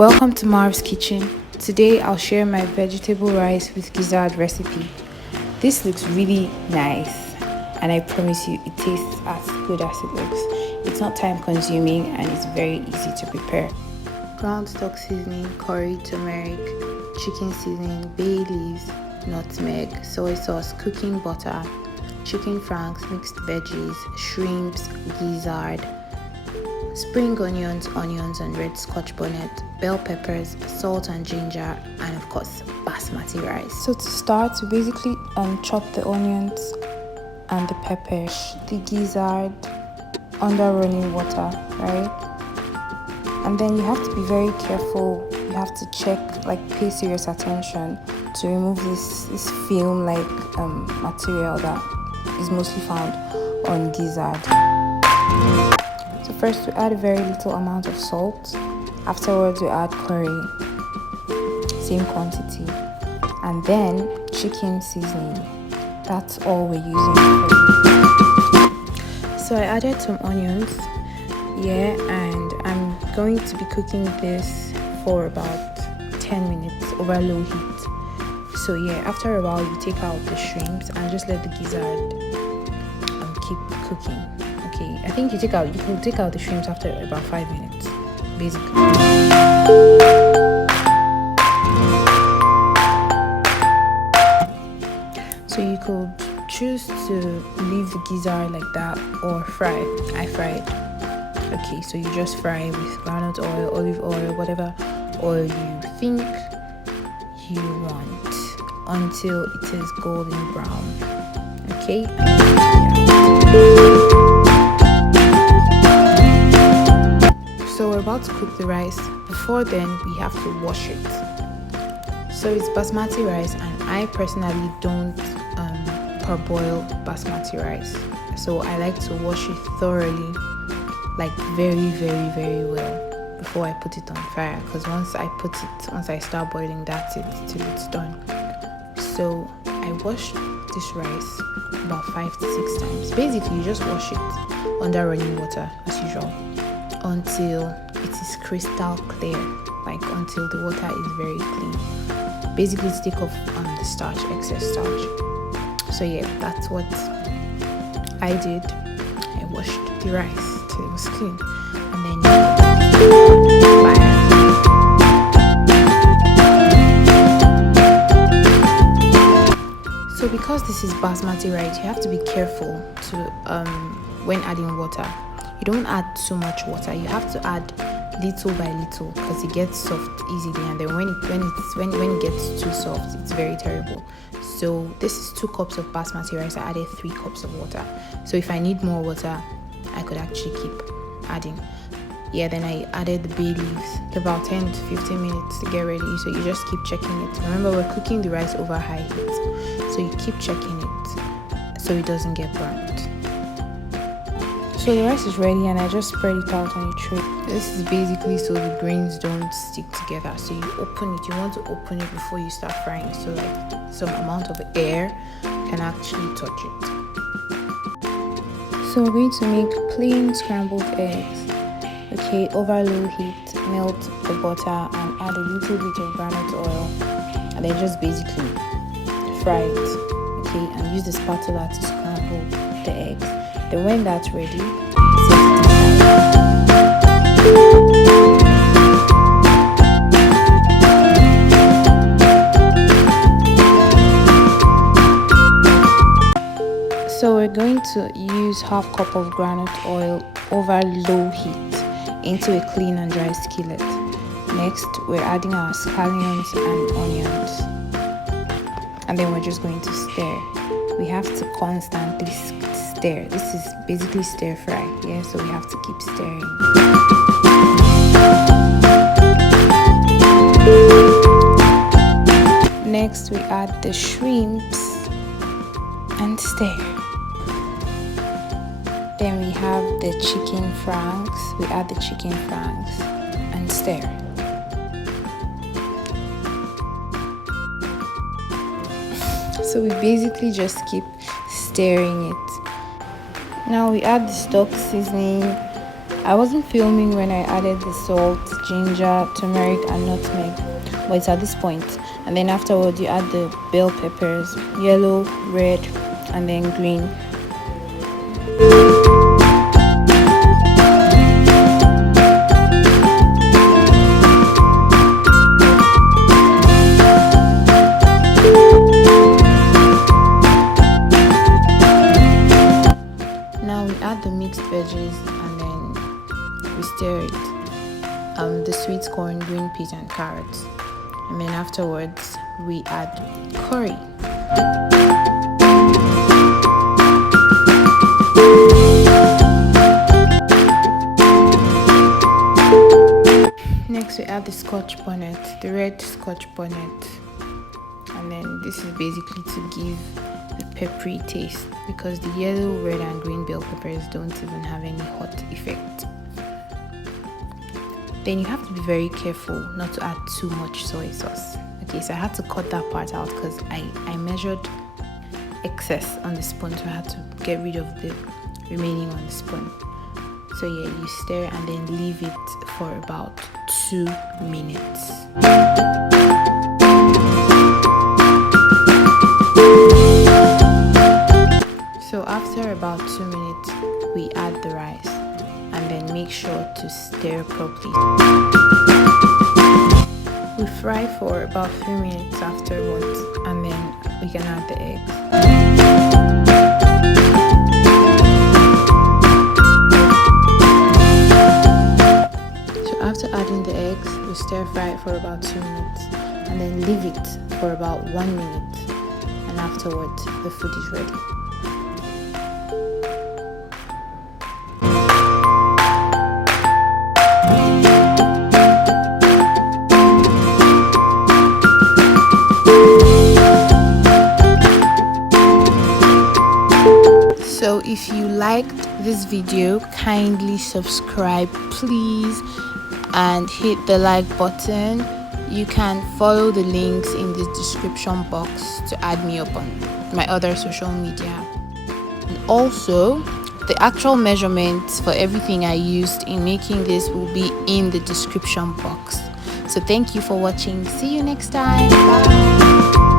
Welcome to Marv's Kitchen. Today I'll share my vegetable rice with gizzard recipe. This looks really nice and I promise you it tastes as good as it looks. It's not time consuming and it's very easy to prepare. Ground stock seasoning, curry, turmeric, chicken seasoning, bay leaves, nutmeg, soy sauce, cooking butter, chicken franks, mixed veggies, shrimps, gizzard, spring onions and red scotch bonnet, bell peppers, salt and ginger, and of course basmati rice. So to start, we basically chop the onions and the peppers, the gizzard under running water, right? And then you have to be very careful. You have to check, pay serious attention to remove this film material that is mostly found on gizzard. So first we add a very little amount of salt. Afterwards we add curry, same quantity, and then chicken seasoning. That's all we're using. So I added some onions, and I'm going to be cooking this for about 10 minutes over low heat. So after a while you take out the shrimps and just let the gizzard keep cooking. Okay, I think you can take out the shrimps after about 5 minutes, basically. So you could choose to leave the gizzard like that or fry. I fried. Okay, so you just fry with groundnut oil, olive oil, whatever oil you think you want until it is golden brown. Okay. So we're about to cook the rice. Before then, we have to wash it. So it's basmati rice, and I personally don't parboil basmati rice. So I like to wash it thoroughly, very, very, very well before I put it on fire. Because once I start boiling, that's it till it's done. So I washed this rice about 5 to 6 times. Basically, you just wash it under running water as usual until it is crystal clear, until the water is very clean. Basically, to take off the starch, excess starch. So that's what I did. I washed the rice till it was clean, and then fire. So because this is basmati rice, you have to be careful to when adding water. You don't add too much water. You have to add little by little because it gets soft easily, and then when it gets too soft, it's very terrible. So this is 2 cups of basmati rice. I added 3 cups of water. So if I need more water, I could actually keep adding. Then I added the bay leaves. About 10 to 15 minutes to get ready. So you just keep checking it. Remember, we're cooking the rice over high heat, so you keep checking it so it doesn't get burnt. So the rice is ready, and I just spread it out on a tray. This is basically so the grains don't stick together. So you open it. You want to open it before you start frying, so some amount of air can actually touch it. So we're going to make plain scrambled eggs. Okay, over low heat, melt the butter and add a little bit of groundnut oil, and then just basically fry it. Okay, and use the spatula to scramble the eggs. Then when that's ready, set it aside. So we're going to use half cup of groundnut oil over low heat into a clean and dry skillet. Next, we're adding our scallions and onions, and then we're just going to stir. We have to constantly stir. This is basically stir fry, so we have to keep stirring. Next, we add the shrimps and stir. Then we have the chicken franks. We add the chicken franks and stir. So we basically just keep stirring it. Now we add the stock seasoning I wasn't filming when I added the salt, ginger, turmeric and nutmeg, but it's at this point. And then afterwards you add the bell peppers, yellow, red and then green. Now we add the mixed veggies and then we stir it. The sweet corn, green peas and carrots. And then afterwards we add curry. Next we add the scotch bonnet, the red scotch bonnet. And then this is basically to give a peppery taste because the yellow, red and green bell peppers don't even have any hot effect. Then you have to be very careful not to add too much soy sauce. Okay, so I had to cut that part out because I measured excess on the spoon, so I had to get rid of the remaining on the spoon. So yeah, you stir and then leave it for about 2 minutes. So after about 2 minutes, we add the rice and then make sure to stir properly. We fry for about 3 minutes afterwards and then we can add the eggs. So after adding the eggs, we stir fry for about 2 minutes and then leave it for about 1 minute, and afterwards the food is ready. So if you liked this video, kindly subscribe please and hit the like button. You can follow the links in the description box to add me up on my other social media. And also the actual measurements for everything I used in making this will be in the description box. So thank you for watching. See you next time. Bye.